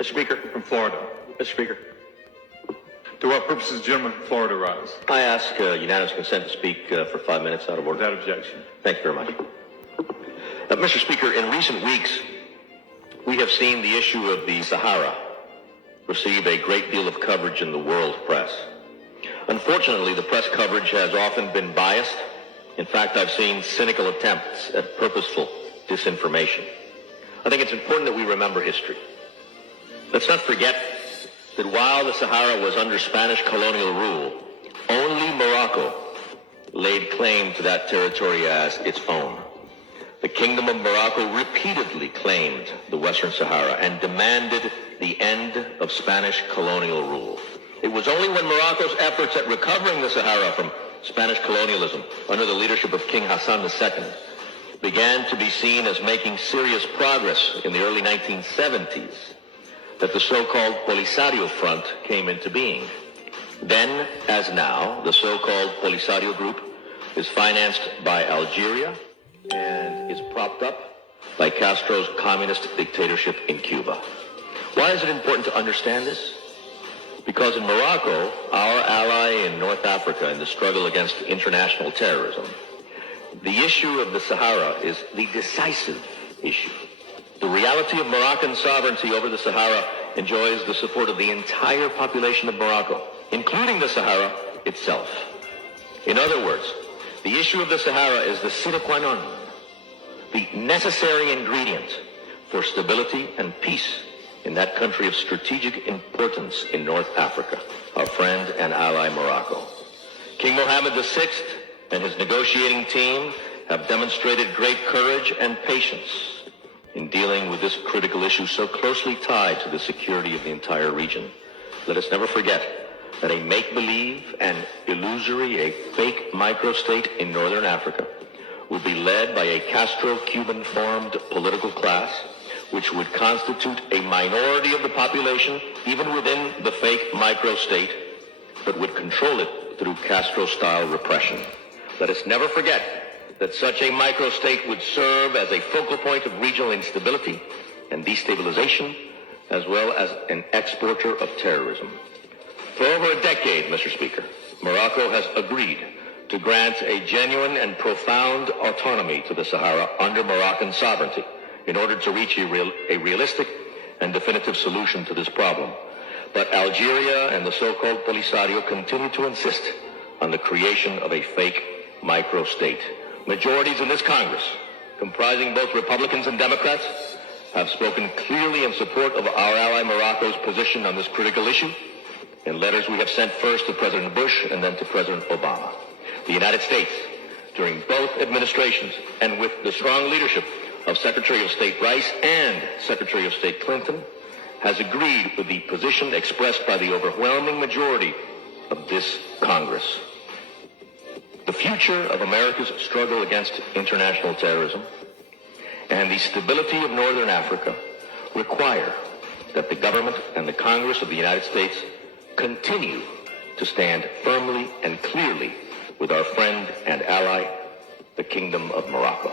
Mr. Speaker. From Florida. Mr. Speaker. To what purpose does the gentleman from Florida rise? I ask unanimous consent to speak for 5 minutes out of order. Without objection. Thank you very much. Mr. Speaker, in recent weeks, we have seen the issue of the Sahara receive a great deal of coverage in the world press. Unfortunately, the press coverage has often been biased. In fact, I've seen cynical attempts at purposeful disinformation. I think it's important that we remember history. Let's not forget that while the Sahara was under Spanish colonial rule, only Morocco laid claim to that territory as its own. The Kingdom of Morocco repeatedly claimed the Western Sahara and demanded the end of Spanish colonial rule. It was only when Morocco's efforts at recovering the Sahara from Spanish colonialism under the leadership of King Hassan II began to be seen as making serious progress in the early 1970s that the so-called Polisario Front came into being. Then, as now, the so-called Polisario Group is financed by Algeria and is propped up by Castro's communist dictatorship in Cuba. Why is it important to understand this? Because in Morocco, our ally in North Africa in the struggle against international terrorism, the issue of the Sahara is the decisive issue. The reality of Moroccan sovereignty over the Sahara enjoys the support of the entire population of Morocco, including the Sahara itself. In other words, the issue of the Sahara is the sine qua non, the necessary ingredient for stability and peace in that country of strategic importance in North Africa, our friend and ally Morocco. King Mohammed VI and his negotiating team have demonstrated great courage and patience in dealing with this critical issue so closely tied to the security of the entire region. Let us never forget that a make-believe and illusory, a fake microstate in Northern Africa will be led by a Castro-Cuban-formed political class which would constitute a minority of the population, even within the fake microstate, but would control it through Castro-style repression. Let us never forget that such a microstate would serve as a focal point of regional instability and destabilization, as well as an exporter of terrorism. For over a decade, Mr. Speaker, Morocco has agreed to grant a genuine and profound autonomy to the Sahara under Moroccan sovereignty in order to reach a realistic and definitive solution to this problem. But Algeria and the so-called Polisario continue to insist on the creation of a fake microstate. Majorities in this Congress, comprising both Republicans and Democrats, have spoken clearly in support of our ally Morocco's position on this critical issue in letters we have sent first to President Bush and then to President Obama. The United States, during both administrations, and with the strong leadership of Secretary of State Rice and Secretary of State Clinton, has agreed with the position expressed by the overwhelming majority of this Congress. The future of America's struggle against international terrorism and the stability of Northern Africa require that the government and the Congress of the United States continue to stand firmly and clearly with our friend and ally, the Kingdom of Morocco.